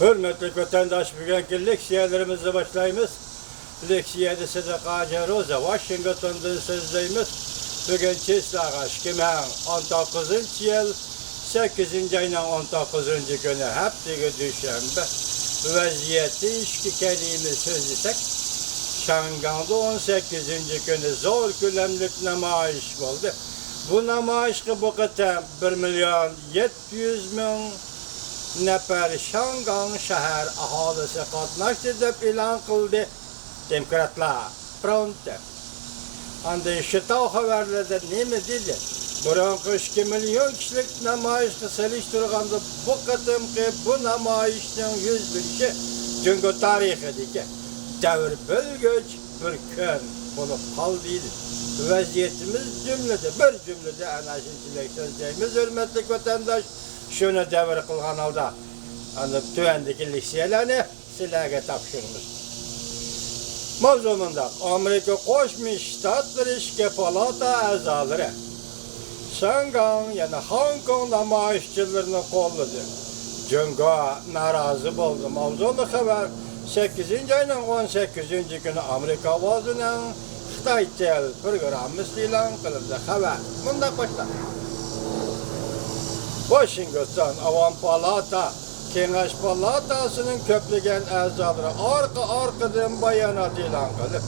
Hürmetli vatandaş, bugünkü leksiyalarımızı başlayımız. Leksiyada Sıdıka Roza, Washington'dan sözleyimiz. Bugün Çislağaş, 2019 yıl 8. ayının 19. günü haftaga düşenbe. Vaziyeti işki kelime söz isek, Şanganda 18. günü zor külemlik namayiş oldu. Bu namayişki bu kıta 1.700.000 nefer Şangan şehir ahalisi katnaştı dep ilan kıldı demokratlar fronte. Anda şıtav haberlerde ne mi dedi? Buranqı 2 milyon kişilik namayişki seliştirganda bu kıtımki bu namayişten 101'şi çünkü tarihideki devir bölgüç bir gün bulup kaldıydı. Vaziyetimiz bir cümlede anarşistçilik sözleyimiz hürmetlik vatandaş şunu devir kılgan alda tüvendeki liksiyelerini silahı tapşırmış. Mavzumunda Amerika Koşmuş Ştatları İşke Palata azaları Şangan yani Hong Kong namayişçilerini kolladı. Cunga narazı oldu. Mavzumda haber 8. ayının 18. günü Amerika vazının Xitay tel programı ilan kılındı. Haber. Bunda başlar. Washington Avam Palata, Kengaş Palatası'nın köplegen azaları arkadan bayanat ilan kılıp,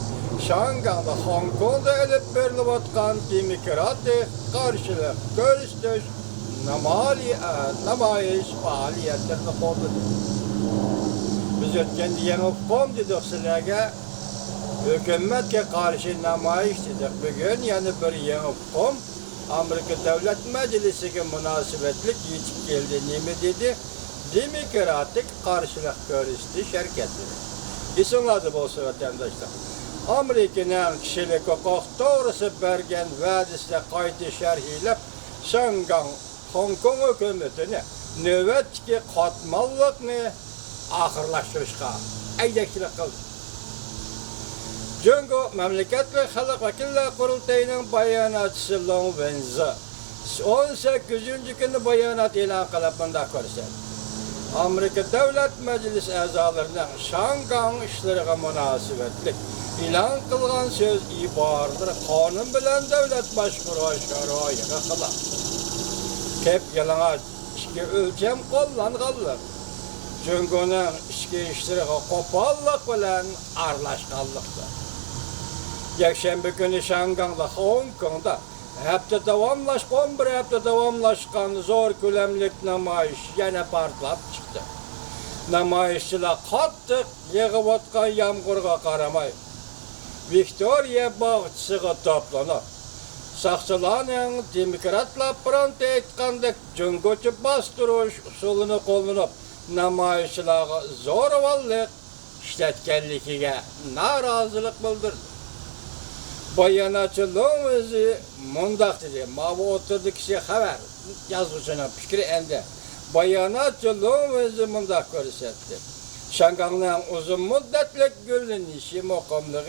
Şangan'da Hong Kong'da elip verilip atkan demokratik karşılık görüştüş namayış faaliyetlerini kolladı. Biz ötken yeni kom dedik sizlerge, hükümetke karşı namayış dedik. Bugün yani bir yeni kom, Amerika Devlet Meclisi'ne münasebetlik yetip geldi. Ne mi dedi? Demokratik karşılık görüştü şirketleri. İsimladı bolsa vatandaşlar. Amerika'nın kişilik hukuk doğrusu bergen vadisine kaydı şerhiyle Şangan Hong Kong hükümetini nöbetki katmallıkını ahırlaştırışka eydekçilik kıldı. Çünkü Memleketli Halk Vekiller Kurultayı'nın bayanatçısı Long Wenzi 18. günü bayanat ilan kılıpında görsen. Amerika Devlet Meclisi azalarının Şangan işlerine münasebetlik ilan kılgan söz ibardır. Kanun bilen devlet başvuru şarayına kılar. Kep yalana işki ölçem kollan kalır. Çünkü onun işki işlerine kopallık bilen arlaşkanlıktır. Yakşembe günü Şangan'da, Hong Kong'da hafta devamlaşkan zor külemlik namayış yine partlap çıktı. Namayışçılar kattık, yığıp atkan yağmurga karamay. Victoria bağçısıga toplanıp, sakçılarının demokratlar pronte etkandık, cüngücü bastırış usulunu kollanıp, namayışçılara zorvallık, işletkenlikiga narazılık bildirdi. Bayanatçılığın özü mundaq dedi. Mavi oturdu kişi haber yazmışına fikri ende. Bayanatçılığın özü mundaq görsetti. Şangan'ın uzun müddetlik gülünüşü mukamlığı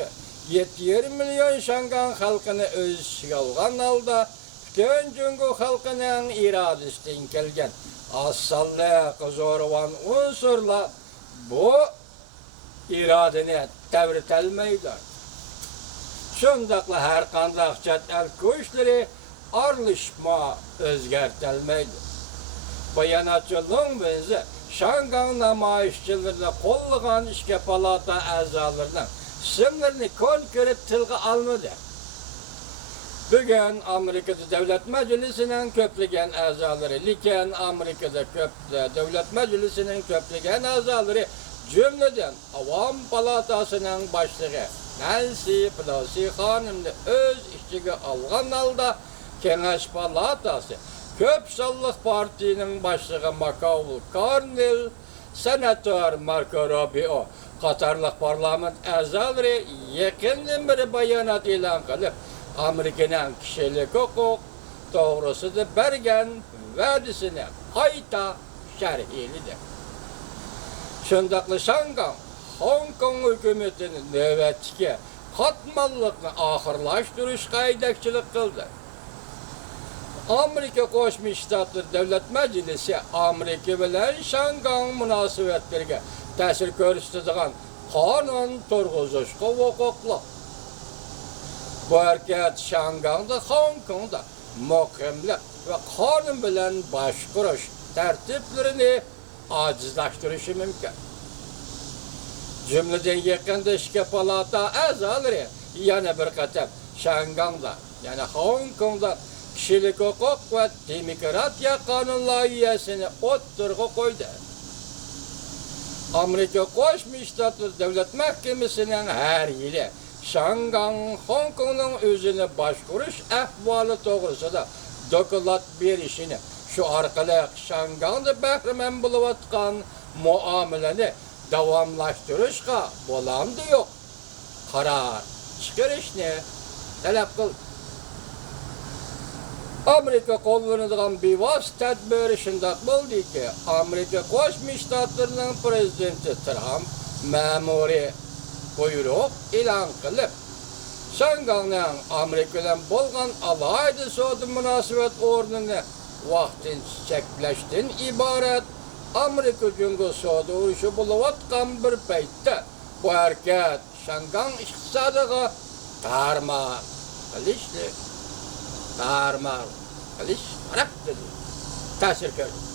7 milyon Şangan halkını öz işine algan alda bütün cüngü halkının iradesinden kelgen asallık, zorvan unsurla bu iradeni devretelmeydi. Şundakla her kandak çetel güçleri arlaşma özgertelmeydi. Bayanatçılığın benzi Şangan namayışçılarına kollagan işke palata azalarının isimlerini konkret tilge almadı. Bugün Amerika'da Devlet Meclisi'nin köplegen azaları, liken Amerika'da Devlet Meclisi'nin köplegen azaları cümleden Avam Palatası'nın başlığı Nancy Pelosi hanımını öz işçiga algan alda Kengaş Palatası Köp Sallık Parti'nin başlığı McConnell Cornell, Senatör Marco Rubio Katarlık parlament azaları yakından bir bayanat ilan kılıp Amerika'nın kişilik hukuk doğrusu da bergen vadisine hayta şerhilidir. Şundaklı Şangan Hong Kong hükümetinin nöbetçi katmallıkını ahırlaştırış kaydakçılık kıldı. Amerika Qo'shma Shtatlar Davlat Majlisi Amerika bilan Shangang munosabatlariga ta'sir ko'rsatadigan qonun turg'izishga huquqli. Bu harakat Shangangda, Hong Kongda muqimlik va qonun bilan boshqarish tartiblarini ojizlashtirishi mumkin. Jumladan yaqinda ishga palata a'zolari yana bir qator Shangangda, yana Hong Kongda kishilik huquq va demokratiya qonun loyihasini o'ttirg'a qo'ydi. Amerika Qo'shma Shtatlar Davlat Mahkamasining har yili Shangang, Hong Kongning o'zini boshqarish ahvoli to'g'risida doklad berishini, shu orqali Shangangda bahramand bo'layotgan muomalani davomlashtirishga bo'lamdi yo'q qaror chiqarishni talab qildi. Amerika qo'llanadigan bevosita tadbir shundoq bo'ldiki, Amerika Qo'shma Shtatlarining prezidenti Trump ma'muriy buyruq e'lon qilib, Shangangning Amerika bilan bo'lgan alohida savdo munosabat o'rnini vaqtincha cheklashdan iborat Amerika jungo savdo urushi bo'layotgan bir paytda bu harakat Shangang iqtisodiga tarmar qilish xarakterli ta'sir ko'rsatdi.